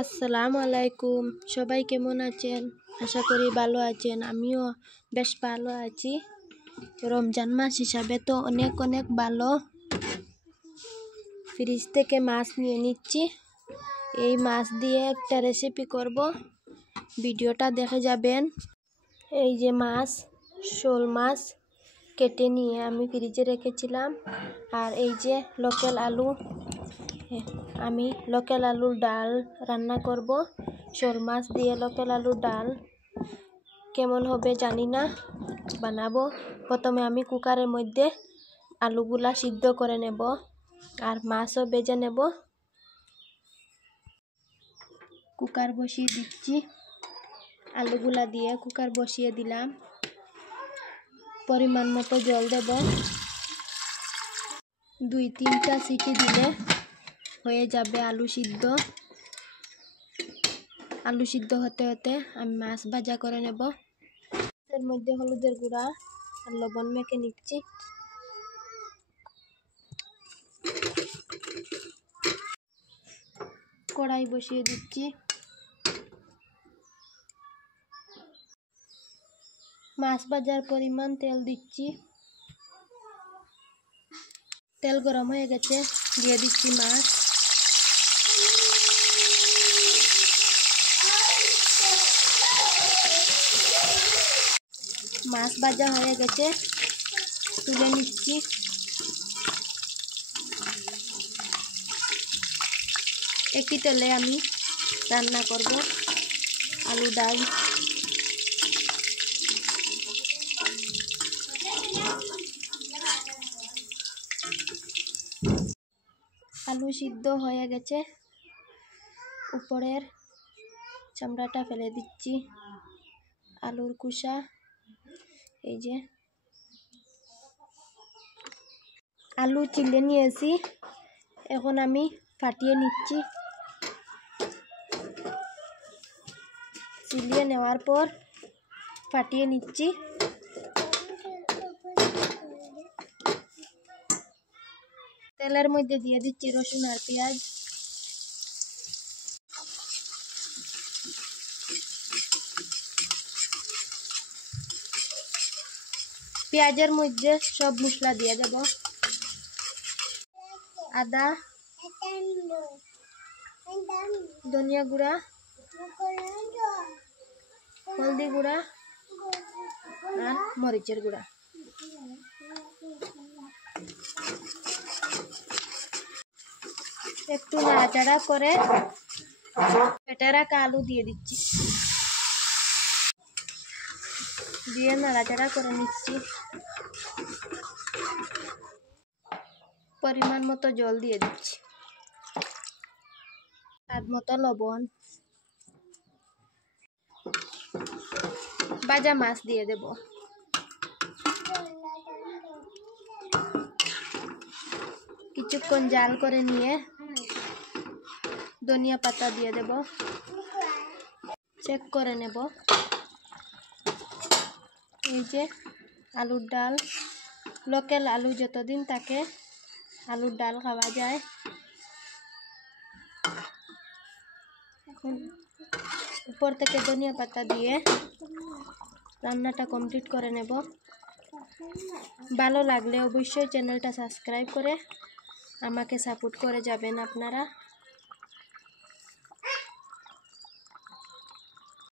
আসসালামু আলাইকুম। সবাই কেমন আছেন? আশা করি ভালো আছেন। আমিও বেশ ভালো আছি। রমজান মাস হিসাবে তো অনেক ভালো। ফ্রিজ থেকে মাছ নিয়ে নিচ্ছি। এই মাছ দিয়ে একটা রেসিপি করব, ভিডিওটা দেখে যাবেন। এই যে মাছ, শোল মাছ কেটে নিয়ে আমি ফ্রিজে রেখেছিলাম। আর এই যে লোকাল আলু, আমি লোকাল আলুর ডাল রান্না করব। শোল মাছ দিয়ে লোকাল আলুর ডাল কেমন হবে জানি না, বানাবো। প্রথমে আমি কুকারের মধ্যে আলুগুলা সিদ্ধ করে নেব আর মাছও ভেজে নেব। কুকার বসিয়ে দিচ্ছি। আলুগুলা দিয়ে কুকার বসিয়ে দিলাম। পরিমাণ মতো জল দেব। 2-3টা সিটি দিলে হয়ে যাবে আলু সিদ্ধ। আলু সিদ্ধ হতে হতে আমি মাছ ভাজা করে নেব। এর মধ্যে হলুদের গুঁড়া আর লবণ মেখে নিচ্ছি। কড়াই বসিয়ে দিচ্ছি। মাছ ভাজার পরিমাণ তেল দিচ্ছি। তেল গরম হয়ে গেছে, দিয়ে দিচ্ছি মাছ। মাছ ভাজা হয়ে গেছে, তুলে নিচ্ছি। একই তেলে আমি রান্না করব আলু ডাল। আলু সিদ্ধ হয়ে গেছে, উপরের চামড়াটা ফেলে দিচ্ছি। আলুর কুসা, এই যে আলু চিলে নিয়েছি, এখন আমি ফাটিয়ে নিচ্ছি। চিলিয়ে নেওয়ার পর ফাটিয়ে নিচ্ছি। তেলের মধ্যে দিয়ে দিচ্ছি রসুন আর পেঁয়াজ। পেঁয়াজের মধ্যে সব মশলা দিয়ে দেব। আদা, ধনিয়া গুঁড়া, হলদি গুঁড়া আর মরিচের গুঁড়া। একটু নাড়াচাড়া করে কেটে রাখা আলু দিয়ে দিচ্ছি। দিয়ে নাড়াচাড়া করে নিচ্ছি। পরিমাণ মতো জল দিয়ে দিচ্ছি। স্বাদ মতো লবণ। ভাজা মাছ দিয়ে দেব। কিছুক্ষণ জাল করে নিয়ে ধনিয়া পাতা দিয়ে দেব। চেক করে নেব। এই যে আলুর ডাল, লোকাল আলু যতদিন থাকে আলুর ডাল খাওয়া যায়। এখন উপর থেকে ধনিয়া পাতা দিয়ে রান্নাটা কমপ্লিট করে নেব। ভালো লাগলে অবশ্যই চ্যানেলটা সাবস্ক্রাইব করে আমাকে সাপোর্ট করে যাবেন আপনারা।